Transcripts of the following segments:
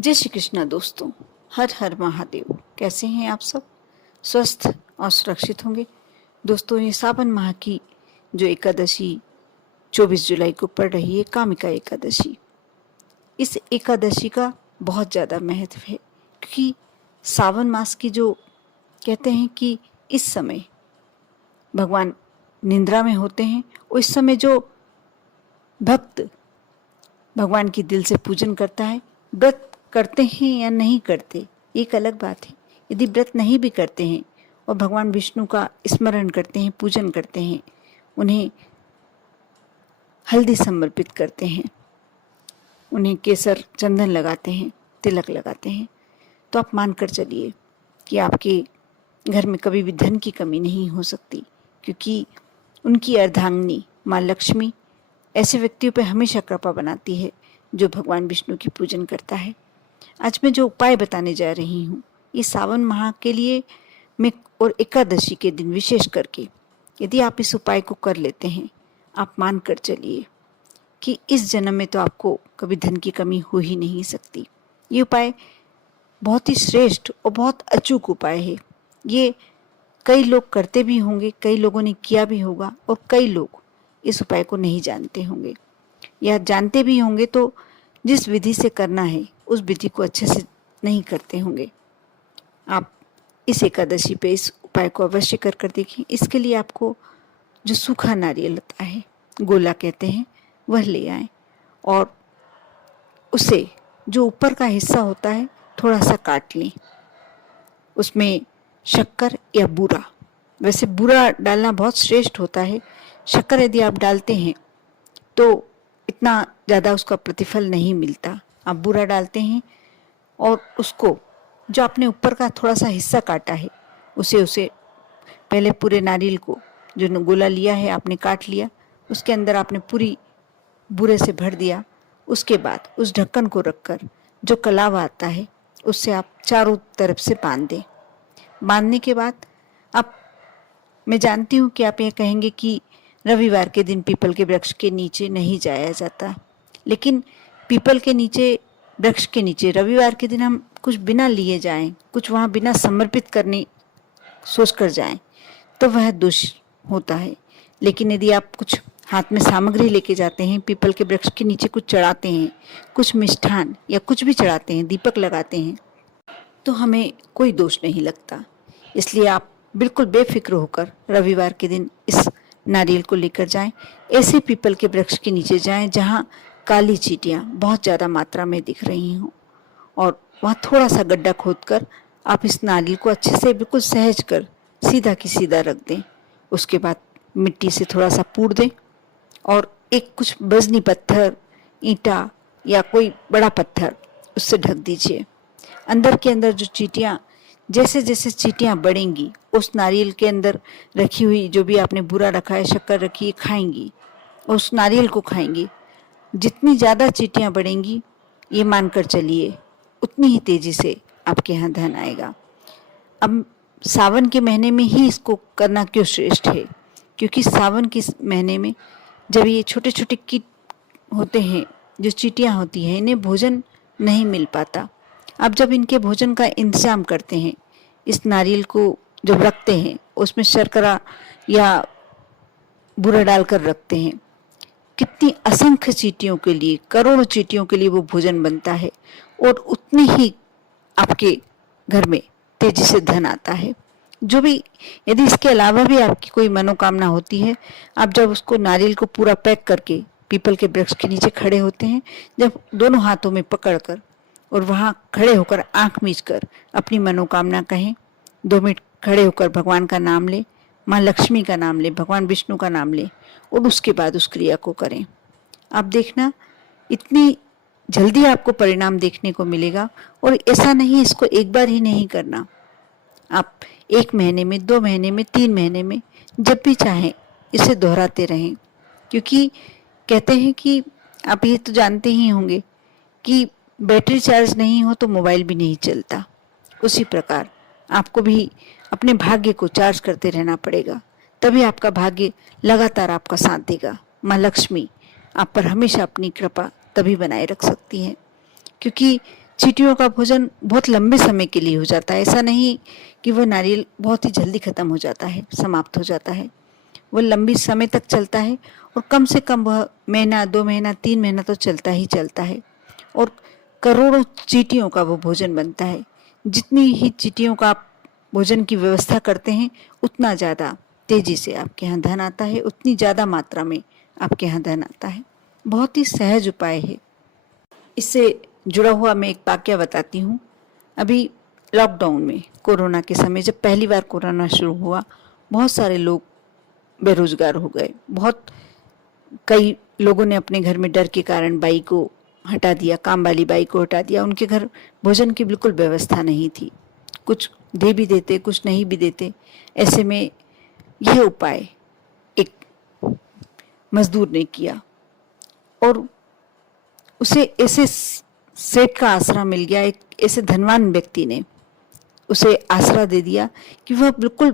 जय श्री कृष्णा दोस्तों। हर हर महादेव। कैसे हैं आप सब? स्वस्थ और सुरक्षित होंगे। दोस्तों, ये सावन माह की जो एकादशी 24 जुलाई को पड़ रही है, कामिका एकादशी, इस एकादशी का बहुत ज़्यादा महत्व है, क्योंकि सावन मास की जो कहते हैं कि इस समय भगवान निद्रा में होते हैं, और इस समय जो भक्त भगवान की दिल से पूजन करता है, व्रत करते हैं या नहीं करते एक अलग बात है। यदि व्रत नहीं भी करते हैं और भगवान विष्णु का स्मरण करते हैं, पूजन करते हैं, उन्हें हल्दी समर्पित करते हैं, उन्हें केसर चंदन लगाते हैं, तिलक लगाते हैं, तो आप मान कर चलिए कि आपके घर में कभी भी धन की कमी नहीं हो सकती, क्योंकि उनकी अर्धांगिनी माँ लक्ष्मी ऐसे व्यक्तियों पर हमेशा कृपा बनाती है जो भगवान विष्णु की पूजन करता है। आज मैं जो उपाय बताने जा रही हूँ, ये सावन माह के लिए मैं और एकादशी के दिन विशेष करके यदि आप इस उपाय को कर लेते हैं, आप मान कर चलिए कि इस जन्म में तो आपको कभी धन की कमी हो ही नहीं सकती। ये उपाय बहुत ही श्रेष्ठ और बहुत अचूक उपाय है। ये कई लोग करते भी होंगे, कई लोगों ने किया भी होगा, और कई लोग इस उपाय को नहीं जानते होंगे, या जानते भी होंगे तो जिस विधि से करना है उस विधि को अच्छे से नहीं करते होंगे। आप इस एकादशी पे इस उपाय को अवश्य कर देखें। इसके लिए आपको जो सूखा नारियल होता है, गोला कहते हैं, वह ले आएं, और उसे जो ऊपर का हिस्सा होता है थोड़ा सा काट लें। उसमें शक्कर या बूरा, वैसे बूरा डालना बहुत श्रेष्ठ होता है। शक्कर यदि आप डालते हैं तो इतना ज़्यादा उसका प्रतिफल नहीं मिलता। आप बूरा डालते हैं और उसको जो आपने ऊपर का थोड़ा सा हिस्सा काटा है उसे पहले पूरे नारियल को जो गोला लिया है आपने काट लिया, उसके अंदर आपने पूरी बूरे से भर दिया। उसके बाद उस ढक्कन को रखकर जो कलावा आता है उससे आप चारों तरफ से बांध दें। बांधने के बाद आप, मैं जानती हूँ कि आप ये कहेंगे कि रविवार के दिन पीपल के वृक्ष के नीचे नहीं जाया जाता, लेकिन पीपल के नीचे, वृक्ष के नीचे रविवार के दिन हम कुछ बिना लिए जाएं, कुछ वहाँ बिना समर्पित करने सोच कर जाएं, तो वह दोष होता है। लेकिन यदि आप कुछ हाथ में सामग्री लेके जाते हैं, पीपल के वृक्ष के नीचे कुछ चढ़ाते हैं, कुछ मिष्ठान या कुछ भी चढ़ाते हैं, दीपक लगाते हैं, तो हमें कोई दोष नहीं लगता। इसलिए आप बिल्कुल बेफिक्र होकर रविवार के दिन इस नारियल को लेकर जाएं। ऐसे पीपल के वृक्ष के नीचे जाएं जहां काली चींटियां बहुत ज़्यादा मात्रा में दिख रही हों, और वहां थोड़ा सा गड्ढा खोदकर आप इस नारियल को अच्छे से बिल्कुल सहज कर सीधा की सीधा रख दें। उसके बाद मिट्टी से थोड़ा सा पूर दें और एक कुछ वजनी पत्थर, ईंटा या कोई बड़ा पत्थर उससे ढक दीजिए। अंदर के अंदर जो चींटियां, जैसे जैसे चींटियां बढ़ेंगी, उस नारियल के अंदर रखी हुई जो भी आपने बूरा रखा है, शक्कर रखी है, खाएंगी, उस नारियल को खाएंगी। जितनी ज़्यादा चींटियां बढ़ेंगी, ये मानकर चलिए उतनी ही तेजी से आपके यहाँ धन आएगा। अब सावन के महीने में ही इसको करना क्यों श्रेष्ठ है? क्योंकि सावन के महीने में जब ये छोटे छोटे कीट होते हैं, जो चींटियां होती हैं, इन्हें भोजन नहीं मिल पाता। आप जब इनके भोजन का इंतजाम करते हैं, इस नारियल को जब रखते हैं, उसमें शर्करा या बूरा डालकर रखते हैं, कितनी असंख्य चींटियों के लिए, करोड़ों चींटियों के लिए वो भोजन बनता है, और उतनी ही आपके घर में तेजी से धन आता है। जो भी, यदि इसके अलावा भी आपकी कोई मनोकामना होती है, आप जब उसको नारियल को पूरा पैक करके पीपल के वृक्ष के नीचे खड़े होते हैं, जब दोनों हाथों में पकड़कर और वहाँ खड़े होकर आंख मीच कर अपनी मनोकामना कहें, 2 मिनट खड़े होकर भगवान का नाम लें, माँ लक्ष्मी का नाम लें, भगवान विष्णु का नाम लें, और उसके बाद उस क्रिया को करें। आप देखना इतनी जल्दी आपको परिणाम देखने को मिलेगा। और ऐसा नहीं, इसको एक बार ही नहीं करना, आप 1 महीने में, 2 महीने में, 3 महीने में, जब भी चाहें इसे दोहराते रहें। क्योंकि कहते हैं कि आप ये तो जानते ही होंगे कि बैटरी चार्ज नहीं हो तो मोबाइल भी नहीं चलता। उसी प्रकार आपको भी अपने भाग्य को चार्ज करते रहना पड़ेगा, तभी आपका भाग्य लगातार आपका साथ देगा। माँ लक्ष्मी आप पर हमेशा अपनी कृपा तभी बनाए रख सकती है, क्योंकि चींटियों का भोजन बहुत लंबे समय के लिए हो जाता है। ऐसा नहीं कि वह नारियल बहुत ही जल्दी खत्म हो जाता है, समाप्त हो जाता है। वह लंबी समय तक चलता है और कम से कम वह महीना, 2 महीना, 3 महीना तो चलता ही चलता है और करोड़ों चींटियों का वो भोजन बनता है। जितनी ही चींटियों का आप भोजन की व्यवस्था करते हैं, उतना ज़्यादा तेजी से आपके यहाँ धन आता है, उतनी ज़्यादा मात्रा में आपके यहाँ धन आता है। बहुत ही सहज उपाय है। इससे जुड़ा हुआ मैं एक वाकया बताती हूँ। अभी लॉकडाउन में, कोरोना के समय, जब पहली बार कोरोना शुरू हुआ, बहुत सारे लोग बेरोजगार हो गए। कई लोगों ने अपने घर में डर के कारण बाई को हटा दिया, काम वाली बाई को हटा दिया। उनके घर भोजन की बिल्कुल व्यवस्था नहीं थी। कुछ दे भी देते, कुछ नहीं भी देते। ऐसे में यह उपाय एक मजदूर ने किया और उसे ऐसे सेठ का आसरा मिल गया। एक ऐसे धनवान व्यक्ति ने उसे आसरा दे दिया कि वह बिल्कुल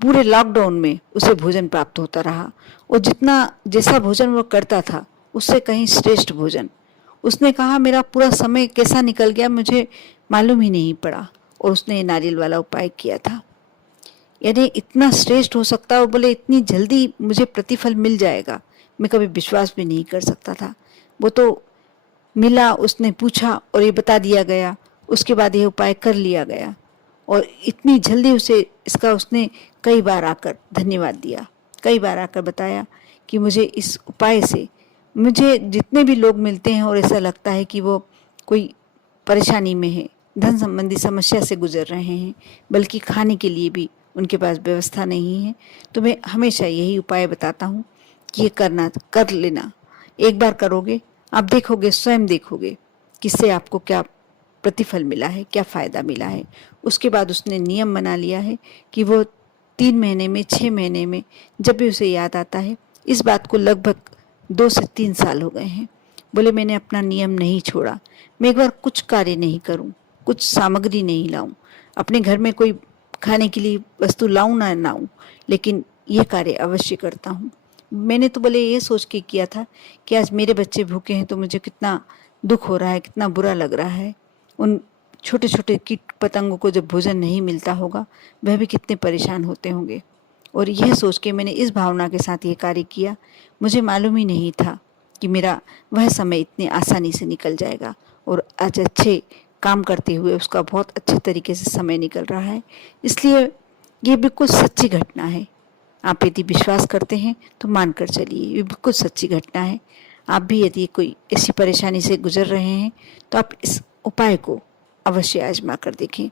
पूरे लॉकडाउन में उसे भोजन प्राप्त होता रहा और जैसा भोजन वो करता था उससे कहीं श्रेष्ठ भोजन। उसने कहा, मेरा पूरा समय कैसा निकल गया मुझे मालूम ही नहीं पड़ा, और उसने ये नारियल वाला उपाय किया था। यानी इतना श्रेष्ठ हो सकता है, वो बोले इतनी जल्दी मुझे प्रतिफल मिल जाएगा, मैं कभी विश्वास भी नहीं कर सकता था। वो तो मिला, उसने पूछा और ये बता दिया गया। उसके बाद ये उपाय कर लिया गया और इतनी जल्दी उसने कई बार आकर धन्यवाद दिया, कई बार आकर बताया कि मुझे इस उपाय से, मुझे जितने भी लोग मिलते हैं और ऐसा लगता है कि वो कोई परेशानी में है, धन संबंधी समस्या से गुजर रहे हैं, बल्कि खाने के लिए भी उनके पास व्यवस्था नहीं है, तो मैं हमेशा यही उपाय बताता हूँ कि ये कर लेना। एक बार करोगे, आप देखोगे, स्वयं देखोगे किससे आपको क्या प्रतिफल मिला है, क्या फ़ायदा मिला है। उसके बाद उसने नियम बना लिया है कि वो 3 महीने में, 6 महीने में जब भी उसे याद आता है, इस बात को लगभग 2 से 3 साल हो गए हैं। बोले मैंने अपना नियम नहीं छोड़ा, मैं एक बार कुछ कार्य नहीं करूं, कुछ सामग्री नहीं लाऊं, अपने घर में कोई खाने के लिए वस्तु लाऊं ना लाऊं, लेकिन ये कार्य अवश्य करता हूँ। मैंने तो बोले ये सोच के किया था कि आज मेरे बच्चे भूखे हैं तो मुझे कितना दुख हो रहा है, कितना बुरा लग रहा है। उन छोटे छोटे कीट पतंगों को जब भोजन नहीं मिलता होगा, वह भी कितने परेशान होते होंगे। और यह सोच के मैंने इस भावना के साथ ये कार्य किया। मुझे मालूम ही नहीं था कि मेरा वह समय इतनी आसानी से निकल जाएगा और आज अच्छे काम करते हुए उसका बहुत अच्छे तरीके से समय निकल रहा है। इसलिए ये बिल्कुल सच्ची घटना है। आप यदि विश्वास करते हैं तो मान कर चलिए, ये बिल्कुल सच्ची घटना है। आप भी यदि कोई ऐसी परेशानी से गुजर रहे हैं तो आप इस उपाय को अवश्य आजमा कर देखें।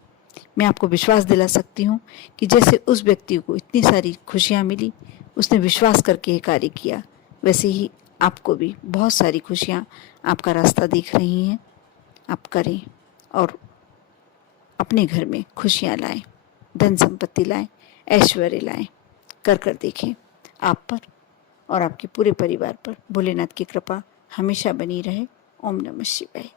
मैं आपको विश्वास दिला सकती हूँ कि जैसे उस व्यक्ति को इतनी सारी खुशियाँ मिली, उसने विश्वास करके ये कार्य किया, वैसे ही आपको भी बहुत सारी खुशियाँ आपका रास्ता दिख रही हैं। आप करें और अपने घर में खुशियाँ लाएं, धन संपत्ति लाएं, ऐश्वर्य लाएं। कर देखें। आप पर और आपके पूरे परिवार पर भोलेनाथ की कृपा हमेशा बनी रहे। ओम नमः शिवाय।